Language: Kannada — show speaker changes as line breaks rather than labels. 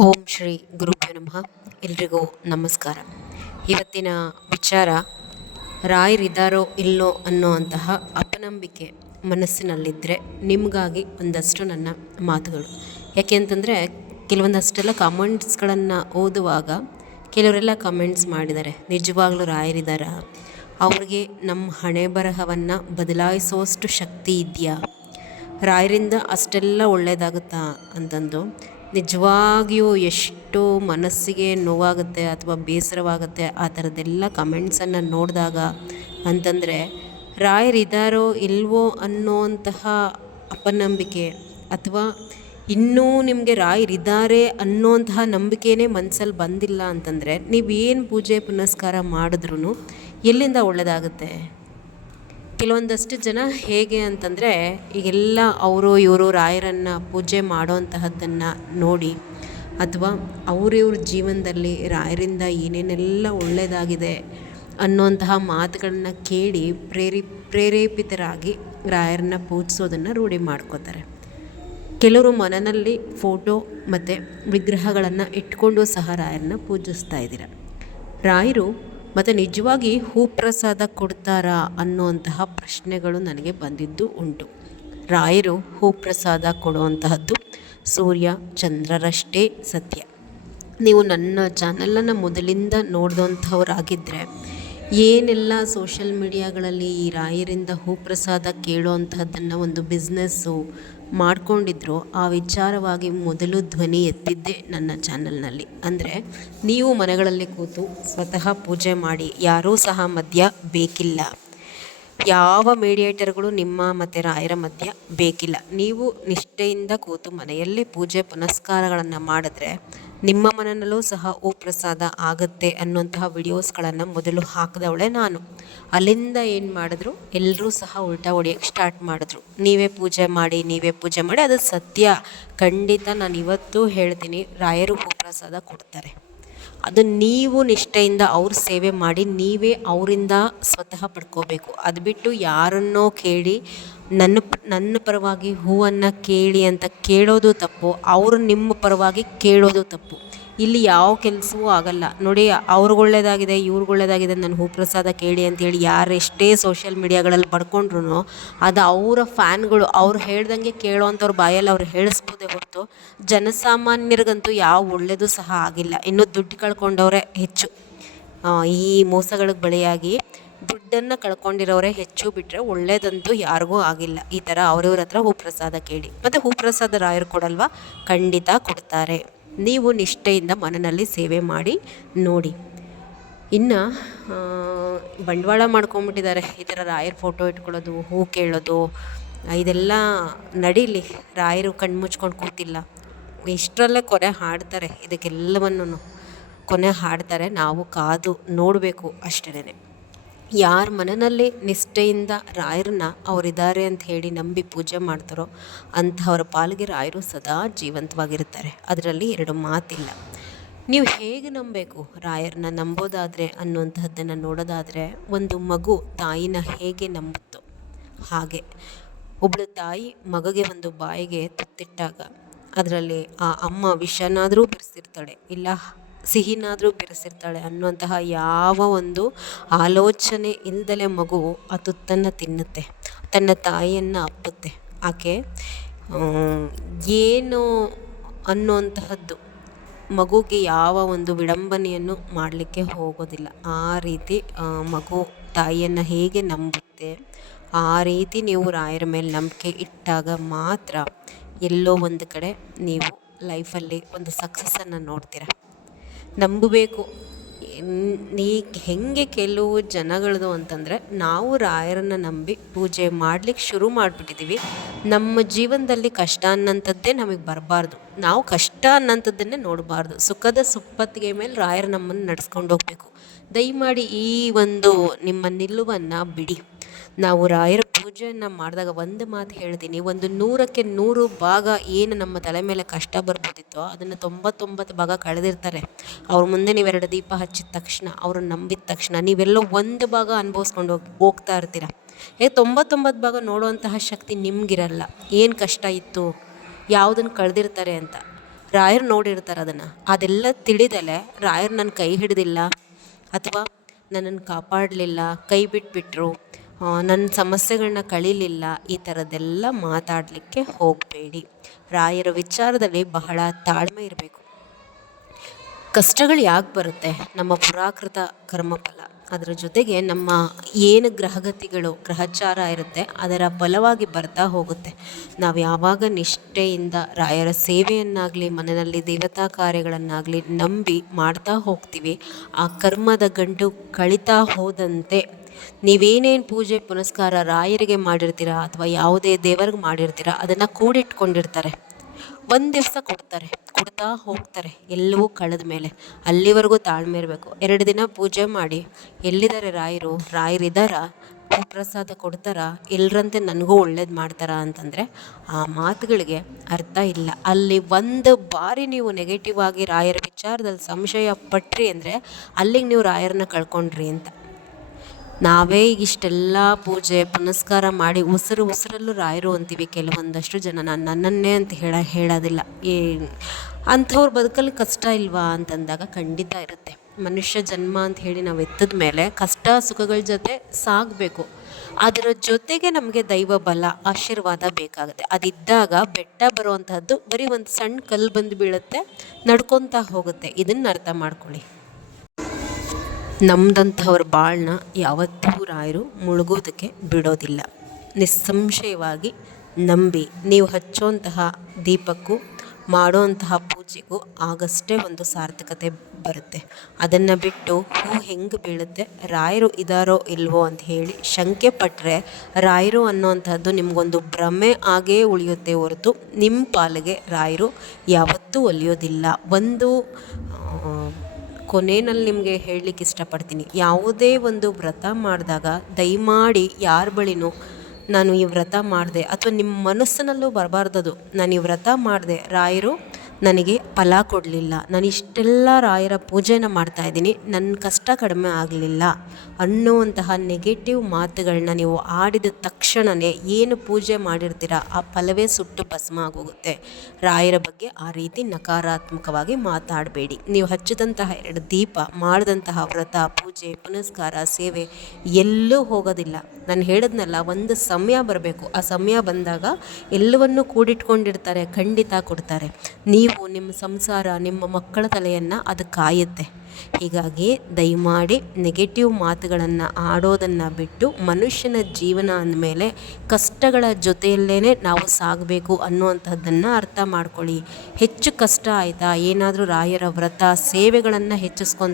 ಓಂ ಶ್ರೀ ಗುರುಭ್ಯೋ ನಮಃ. ಎಲ್ರಿಗೂ ನಮಸ್ಕಾರ. ಇವತ್ತಿನ ವಿಚಾರ, ರಾಯರಿದ್ದಾರೋ ಇಲ್ಲೋ ಅನ್ನೋ ಅಂತಹ ಅಪನಂಬಿಕೆ ಮನಸ್ಸಿನಲ್ಲಿದ್ದರೆ ನಿಮಗಾಗಿ ಒಂದಷ್ಟು ನನ್ನ ಮಾತುಗಳು. ಯಾಕೆ ಅಂತಂದರೆ, ಕೆಲವೊಂದಷ್ಟೆಲ್ಲ ಕಮೆಂಟ್ಸ್ಗಳನ್ನು ಓದುವಾಗ ಕೆಲವರೆಲ್ಲ ಕಮೆಂಟ್ಸ್ ಮಾಡಿದ್ದಾರೆ. ನಿಜವಾಗ್ಲೂ ರಾಯರಿದ್ದಾರ? ಅವ್ರಿಗೆ ನಮ್ಮ ಹಣೆ ಬರಹವನ್ನು ಬದಲಾಯಿಸುವಷ್ಟು ಶಕ್ತಿ ಇದೆಯಾ? ರಾಯರಿಂದ ಅಷ್ಟೆಲ್ಲ ಒಳ್ಳೆಯದಾಗುತ್ತಾ ಅಂತಂದು ನಿಜವಾಗಿಯೂ ಎಷ್ಟು ಮನಸ್ಸಿಗೆ ನೋವಾಗುತ್ತೆ ಅಥವಾ ಬೇಸರವಾಗುತ್ತೆ ಆ ಥರದ್ದೆಲ್ಲ ಕಮೆಂಟ್ಸನ್ನು ನೋಡಿದಾಗ ಅಂತಂದರೆ ರಾಯರಿದ್ದಾರೋ ಇಲ್ವೋ ಅನ್ನೋಂತಹ ಅಪನಂಬಿಕೆ ಅಥವಾ ಇನ್ನೂ ನಿಮಗೆ ರಾಯರಿದ್ದಾರೆ ಅನ್ನೋಂತಹ ನಂಬಿಕೆನೇ ಮನಸ್ಸಲ್ಲಿ ಬಂದಿಲ್ಲ ಅಂತಂದರೆ ನೀವೇನು ಪೂಜೆ ಪುನಸ್ಕಾರ ಮಾಡಿದ್ರೂ ಎಲ್ಲಿಂದ ಒಳ್ಳೆಯದಾಗುತ್ತೆ? ಕೆಲವೊಂದಷ್ಟು ಜನ ಹೇಗೆ ಅಂತಂದರೆ, ಈಗೆಲ್ಲ ಅವರು ಇವರು ರಾಯರನ್ನು ಪೂಜೆ ಮಾಡೋವಂತಹದ್ದನ್ನು ನೋಡಿ, ಅಥವಾ ಅವರಿವ್ರ ಜೀವನದಲ್ಲಿ ರಾಯರಿಂದ ಏನೇನೆಲ್ಲ ಒಳ್ಳೆಯದಾಗಿದೆ ಅನ್ನುವಂತಹ ಮಾತುಗಳನ್ನ ಕೇಳಿ ಪ್ರೇರಿ, ಪ್ರೇರೇಪಿತರಾಗಿ ರಾಯರನ್ನ ಪೂಜಿಸೋದನ್ನು ರೂಢಿ ಮಾಡ್ಕೋತಾರೆ. ಕೆಲವರು ಮನನಲ್ಲಿ ಫೋಟೋ ಮತ್ತು ವಿಗ್ರಹಗಳನ್ನು ಇಟ್ಕೊಂಡು ಸಹ ರಾಯರನ್ನ ಪೂಜಿಸ್ತಾ ಇದ್ದೀರ. ರಾಯರು ಮತ್ತು ನಿಜವಾಗಿ ಹೂಪ್ರಸಾದ ಕೊಡ್ತಾರಾ ಅನ್ನುವಂತಹ ಪ್ರಶ್ನೆಗಳು ನನಗೆ ಬಂದಿದ್ದು ಉಂಟು. ರಾಯರು ಹೂಪ್ರಸಾದ ಕೊಡುವಂತಹದ್ದು ಸೂರ್ಯ, ಚಂದ್ರರಷ್ಟೇ ಸತ್ಯ. ನೀವು ನನ್ನ ಚಾನಲನ್ನು ಮೊದಲಿಂದ ನೋಡಿದಂಥವರಾಗಿದ್ದರೆ ಏನೆಲ್ಲ ಸೋಷಲ್ ಮೀಡಿಯಾಗಳಲ್ಲಿ ಈ ರಾಯರಿಂದ ಹೂಪ್ರಸಾದ ಕೇಳುವಂಥದ್ದನ್ನು ಒಂದು ಬಿಸ್ನೆಸ್ಸು ಮಾಡ್ಕೊಂಡಿದ್ರು, ಆ ವಿಚಾರವಾಗಿ ಮೊದಲು ಧ್ವನಿ ಎತ್ತಿದ್ದೆ ನನ್ನ ಚಾನಲ್ನಲ್ಲಿ. ಅಂದರೆ, ನೀವು ಮನೆಗಳಲ್ಲಿ ಕೂತು ಸ್ವತಃ ಪೂಜೆ ಮಾಡಿ, ಯಾರೂ ಸಹ ಮಧ್ಯ ಬೇಕಿಲ್ಲ. ಯಾವ ಮೀಡಿಯೇಟರ್ಗಳು ನಿಮ್ಮ ಮತ್ತು ರಾಯರ ಮಧ್ಯ ಬೇಕಿಲ್ಲ. ನೀವು ನಿಷ್ಠೆಯಿಂದ ಕೂತು ಮನೆಯಲ್ಲಿ ಪೂಜೆ ಪುನಸ್ಕಾರಗಳನ್ನು ಮಾಡಿದ್ರೆ ನಿಮ್ಮ ಮನನಲ್ಲೂ ಸಹ ಓ ಪ್ರಸಾದ ಆಗುತ್ತೆ ಅನ್ನುವಂತಹ ವಿಡಿಯೋಸ್ಗಳನ್ನು ಮೊದಲು ಹಾಕಿದವಳೆ ನಾನು. ಅಲ್ಲಿಂದ ಏನು ಮಾಡಿದ್ರು? ಎಲ್ಲರೂ ಸಹ ಉಲ್ಟಾ ಹೊಡಿಯೋಕ್ಕೆ ಸ್ಟಾರ್ಟ್ ಮಾಡಿದ್ರು. ನೀವೇ ಪೂಜೆ ಮಾಡಿ, ನೀವೇ ಪೂಜೆ ಮಾಡಿ, ಅದು ಸತ್ಯ. ಖಂಡಿತ ನಾನು ಇವತ್ತು ಹೇಳ್ತೀನಿ, ರಾಯರು ಓ ಪ್ರಸಾದ ಕೊಡ್ತಾರೆ. ಅದು ನೀವು ನಿಷ್ಠೆಯಿಂದ ಅವ್ರ ಸೇವೆ ಮಾಡಿ, ನೀವೇ ಅವರಿಂದ ಸ್ವತಃ ಪಡ್ಕೋಬೇಕು. ಅದು ಬಿಟ್ಟು ಯಾರನ್ನೋ ಕೇಳಿ ನನ್ನ ನನ್ನ ಪರವಾಗಿ ಹೂವನ್ನು ಕೇಳಿ ಅಂತ ಕೇಳೋದು ತಪ್ಪು, ಅವರು ನಿಮ್ಮ ಪರವಾಗಿ ಕೇಳೋದು ತಪ್ಪು. ಇಲ್ಲಿ ಯಾವ ಕೆಲಸವೂ ಆಗಲ್ಲ. ನೋಡಿ, ಅವ್ರಿಗೆ ಇವ್ರಿಗೊಳ್ಳೇದಾಗಿದೆ ನನ್ನ ಹೂ ಪ್ರಸಾದ ಕೇಳಿ ಅಂತೇಳಿ ಯಾರು ಎಷ್ಟೇ ಸೋಷಿಯಲ್ ಮೀಡಿಯಾಗಳಲ್ಲಿ ಪಡ್ಕೊಂಡ್ರು ಅದು ಅವರ ಫ್ಯಾನ್ಗಳು, ಅವ್ರು ಹೇಳ್ದಂಗೆ ಕೇಳೋವಂಥವ್ರ ಬಾಯಲ್ಲಿ ಅವ್ರು ಹೇಳಿಸ್ಬೋದೇ ಹೊರತು ಜನಸಾಮಾನ್ಯರಿಗಂತೂ ಯಾವ ಒಳ್ಳೆಯದು ಸಹ ಆಗಿಲ್ಲ. ಇನ್ನು ದುಡ್ಡು ಕಳ್ಕೊಂಡವರೇ ಹೆಚ್ಚು. ಈ ಮೋಸಗಳಿಗೆ ಬಲಿಯಾಗಿ ದುಡ್ಡನ್ನು ಕಳ್ಕೊಂಡಿರೋರೇ ಹೆಚ್ಚು ಬಿಟ್ಟರೆ ಒಳ್ಳೇದಂತೂ ಯಾರಿಗೂ ಆಗಿಲ್ಲ. ಈ ಥರ ಅವ್ರವ್ರ ಹತ್ರ ಹೂಪ್ರಸಾದ ಕೇಳಿ. ಮತ್ತು ಹೂಪ್ರಸಾದ ರಾಯರು ಕೊಡಲ್ವಾ? ಖಂಡಿತ ಕೊಡ್ತಾರೆ. ನೀವು ನಿಷ್ಠೆಯಿಂದ ಮನನಲ್ಲಿ ಸೇವೆ ಮಾಡಿ, ನೋಡಿ. ಇನ್ನು ಬಂಡವಾಳ ಮಾಡ್ಕೊಂಬಿಟ್ಟಿದ್ದಾರೆ. ಈ ಥರ ರಾಯರ ಫೋಟೋ ಇಟ್ಕೊಳ್ಳೋದು, ಹೂ ಕೇಳೋದು, ಇದೆಲ್ಲ ನಡೀಲಿ. ರಾಯರು ಕಣ್ಣು ಮುಚ್ಕೊಂಡು ಕೂತಿಲ್ಲ. ಇಷ್ಟರಲ್ಲೇ ಕೊನೆ ಹಾಡ್ತಾರೆ. ಇದಕ್ಕೆಲ್ಲವನ್ನೂ ಕೊನೆ ಹಾಡ್ತಾರೆ. ನಾವು ಕಾದು ನೋಡಬೇಕು ಅಷ್ಟೇ ಯಾರ ಮನನಲ್ಲಿ ನಿಷ್ಠೆಯಿಂದ ರಾಯರನ್ನ ಅವರಿದ್ದಾರೆ ಅಂತ ಹೇಳಿ ನಂಬಿ ಪೂಜೆ ಮಾಡ್ತಾರೋ ಅಂಥವ್ರ ಪಾಲಿಗೆ ರಾಯರು ಸದಾ ಜೀವಂತವಾಗಿರ್ತಾರೆ ಅದರಲ್ಲಿ ಎರಡು ಮಾತಿಲ್ಲ. ನೀವು ಹೇಗೆ ನಂಬಬೇಕು ರಾಯರನ್ನ ನಂಬೋದಾದರೆ ಅನ್ನುವಂಥದ್ದನ್ನು ನೋಡೋದಾದರೆ ಒಂದು ಮಗು ತಾಯಿನ ಹೇಗೆ ನಂಬುತ್ತೋ ಹಾಗೆ. ಒಬ್ಬಳು ತಾಯಿ ಮಗಗೆ ಒಂದು ಬಾಯಿಗೆ ತುತ್ತಿಟ್ಟಾಗ ಅದರಲ್ಲಿ ಆ ಅಮ್ಮ ವಿಷನಾದರೂ ಬಿಡಿಸಿರ್ತಾಳೆ ಇಲ್ಲ ಸಿಹಿನಾದರೂ ಬೆರೆಸಿರ್ತಾಳೆ ಅನ್ನುವಂತಹ ಯಾವ ಒಂದು ಆಲೋಚನೆ ಇಲ್ಲದಲೇ ಮಗು ಆ ತುತ್ತನ್ನು ತಿನ್ನುತ್ತೆ, ತನ್ನ ತಾಯಿಯನ್ನು ಅಪ್ಪುತ್ತೆ. ಆಕೆ ಏನು ಅನ್ನುವಂತಹದ್ದು ಮಗುಗೆ ಯಾವ ಒಂದು ವಿಡಂಬನೆಯನ್ನು ಮಾಡಲಿಕ್ಕೆ ಹೋಗೋದಿಲ್ಲ. ಆ ರೀತಿ ಮಗು ತಾಯಿಯನ್ನು ಹೇಗೆ ನಂಬುತ್ತೆ, ಆ ರೀತಿ ನೀವು ರಾಯರ ಮೇಲೆ ನಂಬಿಕೆ ಇಟ್ಟಾಗ ಮಾತ್ರ ಎಲ್ಲೋ ಒಂದು ಕಡೆ ನೀವು ಲೈಫಲ್ಲಿ ಒಂದು ಸಕ್ಸಸ್ಸನ್ನು ನೋಡ್ತೀರ. ನಂಬಬೇಕು. ನೀ ಹೇಗೆ ಕೆಲವು ಜನಗಳದು ಅಂತಂದರೆ, ನಾವು ರಾಯರನ್ನು ನಂಬಿ ಪೂಜೆ ಮಾಡ್ಲಿಕ್ಕೆ ಶುರು ಮಾಡಿಬಿಟ್ಟಿದ್ದೀವಿ ನಮ್ಮ ಜೀವನದಲ್ಲಿ ಕಷ್ಟ ಅನ್ನೋಂಥದ್ದೇ ನಮಗೆ ಬರಬಾರ್ದು. ನಾವು ಕಷ್ಟ ಅನ್ನೋಂಥದ್ದನ್ನೇ ನೋಡಬಾರ್ದು. ಸುಖದ ಸುಪ್ಪತ್ತಿಗೆ ಮೇಲೆ ರಾಯರು ನಮ್ಮನ್ನು ನಡೆಸ್ಕೊಂಡು ಹೋಗಬೇಕು. ದಯಮಾಡಿ ಈ ಒಂದು ನಿಮ್ಮ ನಿಲುವನ್ನು ಬಿಡಿ. ನಾವು ರಾಯರ ಪೂಜೆಯನ್ನು ಮಾಡಿದಾಗ ಒಂದು ಮಾತು ಹೇಳ್ತೀನಿ, ಒಂದು ನೂರಕ್ಕೆ ನೂರು ಭಾಗ ಏನು ನಮ್ಮ ತಲೆ ಮೇಲೆ ಕಷ್ಟ ಬರ್ಬೋದಿತ್ತೋ ಅದನ್ನು ತೊಂಬತ್ತೊಂಬತ್ತು ಭಾಗ ಕಳೆದಿರ್ತಾರೆ. ಅವ್ರ ಮುಂದೆ ನೀವು ಎರಡು ದೀಪ ಹಚ್ಚಿದ ತಕ್ಷಣ, ಅವ್ರನ್ನ ನಂಬಿದ ತಕ್ಷಣ ನೀವೆಲ್ಲೋ ಒಂದು ಭಾಗ ಅನುಭವಿಸ್ಕೊಂಡು ಹೋಗಿ, ಹೋಗ್ತಾ ಇರ್ತೀರ. ಏ, ತೊಂಬತ್ತೊಂಬತ್ತು ಭಾಗ ನೋಡುವಂತಹ ಶಕ್ತಿ ನಿಮಗಿರಲ್ಲ. ಏನು ಕಷ್ಟ ಇತ್ತು? ಯಾವುದನ್ನು ಕಳೆದಿರ್ತಾರೆ ಅಂತ. ರಾಯರು ನೋಡಿರ್ತಾರೆ ಅದನ್ನು. ಅದೆಲ್ಲ ತಿಳಿದಲೆ ರಾಯರು ನನ್ನ ಕೈ ಹಿಡಿದಿಲ್ಲ, ಅಥವಾ ನನ್ನನ್ನು ಕಾಪಾಡಲಿಲ್ಲ, ಕೈ ಬಿಟ್ಬಿಟ್ರು. ನನ್ನ ಸಮಸ್ಯೆಗಳನ್ನ ಕಳೀಲಿಲ್ಲ, ಈ ಥರದ್ದೆಲ್ಲ ಮಾತಾಡಲಿಕ್ಕೆ ಹೋಗಬೇಡಿ. ರಾಯರ ವಿಚಾರದಲ್ಲಿ ಬಹಳ ತಾಳ್ಮೆ ಇರಬೇಕು. ಕಷ್ಟಗಳು ಯಾಕೆ ಬರುತ್ತೆ? ನಮ್ಮ ಪುರಾಕೃತ ಕರ್ಮಫಲ. ಅದರ ಜೊತೆಗೆ ನಮ್ಮ ಏನು ಗ್ರಹಗತಿಗಳು, ಗ್ರಹಚಾರ ಇರುತ್ತೆ, ಅದರ ಫಲವಾಗಿ ಬರ್ತಾ ಹೋಗುತ್ತೆ. ನಾವು ಯಾವಾಗ ನಿಷ್ಠೆಯಿಂದ ರಾಯರ ಸೇವೆಯನ್ನಾಗಲಿ ಮನೆಯಲ್ಲಿ ದೇವತಾ ಕಾರ್ಯಗಳನ್ನಾಗಲಿ ನಂಬಿ ಮಾಡ್ತಾ ಹೋಗ್ತೀವಿ, ಆ ಕರ್ಮದ ಗಂಟು ಕಳೀತಾ ಹೋದಂತೆ ನೀವೇನೇನು ಪೂಜೆ ಪುನಸ್ಕಾರ ರಾಯರಿಗೆ ಮಾಡಿರ್ತೀರಾ ಅಥವಾ ಯಾವುದೇ ದೇವರಿಗೆ ಮಾಡಿರ್ತೀರ, ಅದನ್ನು ಕೂಡಿಟ್ಕೊಂಡಿರ್ತಾರೆ. ಒಂದು ದಿವಸ ಕೊಡ್ತಾರೆ, ಕೊಡ್ತಾ ಹೋಗ್ತಾರೆ, ಎಲ್ಲವೂ ಕಳೆದ ಮೇಲೆ. ಅಲ್ಲಿವರೆಗೂ ತಾಳ್ಮೆ ಇರಬೇಕು ಎರಡು ದಿನ ಪೂಜೆ ಮಾಡಿ, ಎಲ್ಲಿದ್ದಾರೆ ರಾಯರು? ರಾಯರಿದ್ದಾರಾ ಪ್ರಸಾದ ಕೊಡ್ತಾರಾ? ಎಲ್ಲರಂತೆ ನನಗೂ ಒಳ್ಳೇದು ಮಾಡ್ತಾರ ಅಂತಂದರೆ, ಆ ಮಾತುಗಳಿಗೆ ಅರ್ಥ ಇಲ್ಲ. ಅಲ್ಲಿ ಒಂದು ಬಾರಿ ನೀವು ನೆಗೆಟಿವ್ ಆಗಿ ರಾಯರ ವಿಚಾರದಲ್ಲಿ ಸಂಶಯ ಪಟ್ರಿ ಅಂದರೆ, ಅಲ್ಲಿಗೆ ನೀವು ರಾಯರನ್ನ ಕಳ್ಕೊಂಡ್ರಿ ಅಂತ. ನಾವೇ ಇಷ್ಟೆಲ್ಲ ಪೂಜೆ, ಪುನಸ್ಕಾರ ಮಾಡಿ ಉಸಿರು ಉಸಿರಲ್ಲೂ ರಾಯರು ಅಂತೀವಿ ಕೆಲವೊಂದಷ್ಟು ಜನ. ನಾನು ನನ್ನನ್ನೇ ಅಂತ ಹೇಳ, ಹೇಳೋದಿಲ್ಲ. ಏ, ಅಂಥವ್ರು ಬದುಕಲ್ಲಿ ಕಷ್ಟ ಇಲ್ವಾ ಅಂತಂದಾಗ ಖಂಡಿತ ಇರುತ್ತೆ. ಮನುಷ್ಯ ಜನ್ಮ ಅಂತ ಹೇಳಿ ನಾವು ಎತ್ತದ ಮೇಲೆ ಕಷ್ಟ, ಸುಖಗಳ ಜೊತೆ ಸಾಗಬೇಕು. ಅದರ ಜೊತೆಗೆ ನಮಗೆ ದೈವ ಬಲ, ಆಶೀರ್ವಾದ ಬೇಕಾಗುತ್ತೆ. ಅದಿದ್ದಾಗ ಬೆಟ್ಟ ಬರುವಂತಹದ್ದು ಬರೀ ಒಂದು ಸಣ್ಣ ಕಲ್ಲು ಬಂದು ಬೀಳುತ್ತೆ, ನಡ್ಕೊತಾ ಹೋಗುತ್ತೆ. ಇದನ್ನು ಅರ್ಥ ಮಾಡ್ಕೊಳ್ಳಿ. ನಮ್ದಂಥವ್ರ ಬಾಳನ್ನ ಯಾವತ್ತೂ ರಾಯರು ಮುಳುಗೋದಕ್ಕೆ ಬಿಡೋದಿಲ್ಲ. ನಿಸ್ಸಂಶಯವಾಗಿ ನಂಬಿ ನೀವು ಹಚ್ಚುವಂತಹ ದೀಪಕ್ಕೂ ಮಾಡುವಂತಹ ಪೂಜೆಗೂ ಆಗಷ್ಟೇ ಒಂದು ಸಾರ್ಥಕತೆ ಬರುತ್ತೆ. ಅದನ್ನು ಬಿಟ್ಟು ಹೂ ಹೆಂಗೆ ಬೀಳುತ್ತೆ, ರಾಯರು ಇದ್ದಾರೋ ಇಲ್ವೋ ಅಂತ ಹೇಳಿ ಶಂಕೆ ಪಟ್ಟರೆ ರಾಯರು ಅನ್ನೋವಂಥದ್ದು ನಿಮಗೊಂದು ಭ್ರಮೆ ಆಗೇ ಉಳಿಯುತ್ತೆ ಹೊರತು ನಿಮ್ಮ ಪಾಲಿಗೆ ರಾಯರು ಯಾವತ್ತೂ ಒಲಿಯೋದಿಲ್ಲ. ಒಂದು ಕೊನೆಯಲ್ಲಿ ನಿಮಗೆ ಹೇಳಲಿಕ್ಕೆ ಇಷ್ಟಪಡ್ತೀನಿ. ಯಾವುದೇ ಒಂದು ವ್ರತ ಮಾಡಿದಾಗ ದಯಮಾಡಿ ಯಾರ ಬಳಿನೂ ನಾನು ಈ ವ್ರತ ಮಾಡಿದೆ ಅಥವಾ ನಿಮ್ಮ ಮನಸ್ಸಿನಲ್ಲೂ ಬರಬಾರ್ದದು. ನಾನು ಈ ವ್ರತ ಮಾಡಿದೆ. ರಾಯರು ನನಗೆ ಫಲ ಕೊಡಲಿಲ್ಲ. ನಾನು ಇಷ್ಟೆಲ್ಲ ರಾಯರ ಪೂಜೆನ ಮಾಡ್ತಾಯಿದ್ದೀನಿ ನನ್ನ ಕಷ್ಟ ಕಡಿಮೆ ಆಗಲಿಲ್ಲ. ಅನ್ನುವಂತಹ ನೆಗೆಟಿವ್ ಮಾತುಗಳನ್ನ ನೀವು ಆಡಿದ ತಕ್ಷಣವೇ ಏನು ಪೂಜೆ ಮಾಡಿರ್ತೀರ, ಆ ಫಲವೇ ಸುಟ್ಟು ಭಸ್ಮ ಆಗೋಗುತ್ತೆ ರಾಯರ ಬಗ್ಗೆ ಆ ರೀತಿ ನಕಾರಾತ್ಮಕವಾಗಿ ಮಾತಾಡಬೇಡಿ. ನೀವು ಹಚ್ಚಿದಂತಹ ಎರಡು ದೀಪ, ಮಾಡಿದಂತಹ ವ್ರತ, ಪೂಜೆ, ಪುನಸ್ಕಾರ, ಸೇವೆ ಎಲ್ಲೂ ಹೋಗೋದಿಲ್ಲ. ನಾನು ಹೇಳಿದ್ನಲ್ಲ, ಒಂದು ಸಮಯ ಬರಬೇಕು. ಆ ಸಮಯ ಬಂದಾಗ ಎಲ್ಲವನ್ನೂ ಕೂಡಿಟ್ಕೊಂಡಿರ್ತಾರೆ, ಖಂಡಿತ ಕೊಡ್ತಾರೆ. ನೀವು ನಿಮ್ಮ ಸಂಸಾರ, ನಿಮ್ಮ ಮಕ್ಕಳ ತಲೆಯನ್ನು ಅದು ಕಾಯುತ್ತೆ. ಹೀಗಾಗಿ ದಯಮಾಡಿ ನೆಗೆಟಿವ್ ಮಾತುಗಳನ್ನು ಆಡೋದನ್ನು ಬಿಟ್ಟು ಮನುಷ್ಯನ ಜೀವನ ಅಂದಮೇಲೆ ಕಷ್ಟಗಳ ಜೊತೆಯಲ್ಲೇ ನಾವು ಸಾಗಬೇಕು ಅನ್ನುವಂಥದ್ದನ್ನು ಅರ್ಥ ಮಾಡ್ಕೊಳ್ಳಿ. ಹೆಚ್ಚು ಕಷ್ಟ ಆಯಿತಾ? ಏನಾದರೂ ರಾಯರ ವ್ರತ, ಸೇವೆಗಳನ್ನು ಹೆಚ್ಚಿಸ್ಕೊತ